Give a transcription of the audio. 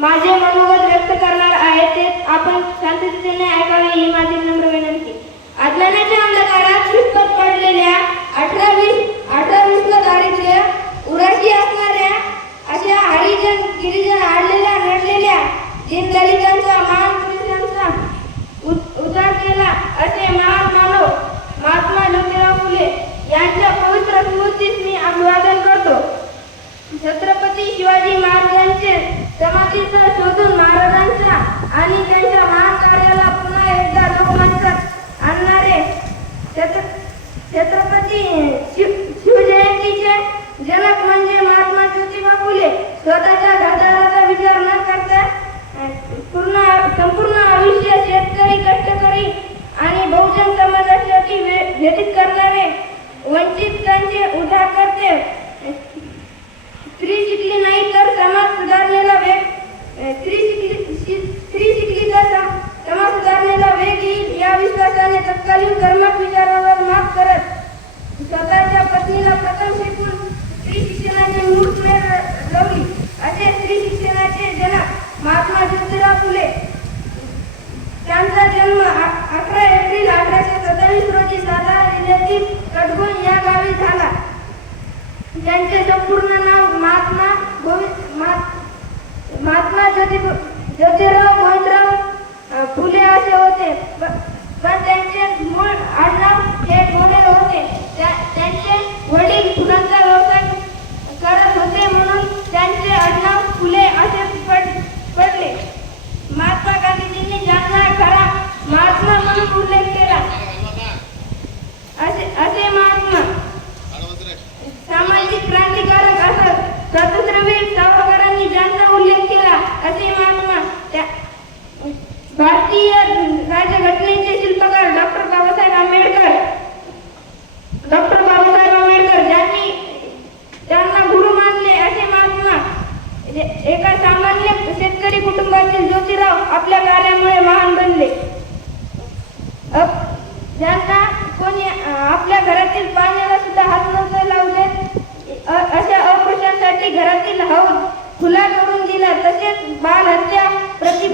माझे मनोगत व्यक्त करणार आहे ते आपण शांततेने ऐकावे ही माझी नम्र विनंती. अज्ञानाच्या स्वतःची शिव शिवजयंतीचे जनक म्हणजे महात्मा ज्योतिबा फुले. स्वतःच्या घाटाचा विचार न करता पूर्ण संपूर्ण आयुष्य शेतकरी कष्टकरी आणि बहुजन समाजासाठी व्यतीत करणारे वंचित त्यांचे उधार करते स्त्री शिकली नाही तर समाज सुधारलेला वेग स्त्री शिकली स्त्री शिकली तर समाज सुधारलेला वेग येईल या विश्वासाने तत्कालीन कर्मक विचारावर माफ करत महात्मा ज्योतिराव फुले. त्यांचा जन्म अकरा एप्रिल अठराशे सत्तावीस रोजी सातारा जिल्ह्यातील कटगुण या गावी झाला. त्यांचे संपूर्ण नाव महात्मा गोविंद महात्मा ज्योति ज्योतिराव मोहनराव फुले असे होते. पण त्यांचे मूळ आडनाव हे गोरे होते त्या- त्यांचे वडील फुलांचा व्यवसाय करत होते म्हणून त्यांचे आडनाव फुले असे पड- पडले महात्मा गांधीजींनी ज्यांना खरा महात्मा म्हणून उल्लेख केला असे असे महात्मा. सामाजिक क्रांतिकारक असत. स्वातंत्र्यवीर सावरकरांनी ज्यांचा उल्लेख केला असे महात्मा. त्या भारतीय राज्यघटनेचे शिल्पकार डॉक्टर बाबासाहेब आंबेडकर. डॉक्टर बाबासाहेब आंबेडकर ज्यांनी त्यांना गुरु मानले असे महात्मा. एका सामान्य शेतकरी कुटुंबातील ज्योतिराव आपल्या कार्यामुळे महान बनले. ज्यांना कोणी आपल्या घरातील पाण्याला सुद्धा हात नव्हते लावले अ- अशा अपुरुषांसाठी घरातील हौद खुला करून दिला. तसेच बाल हत्या प्रति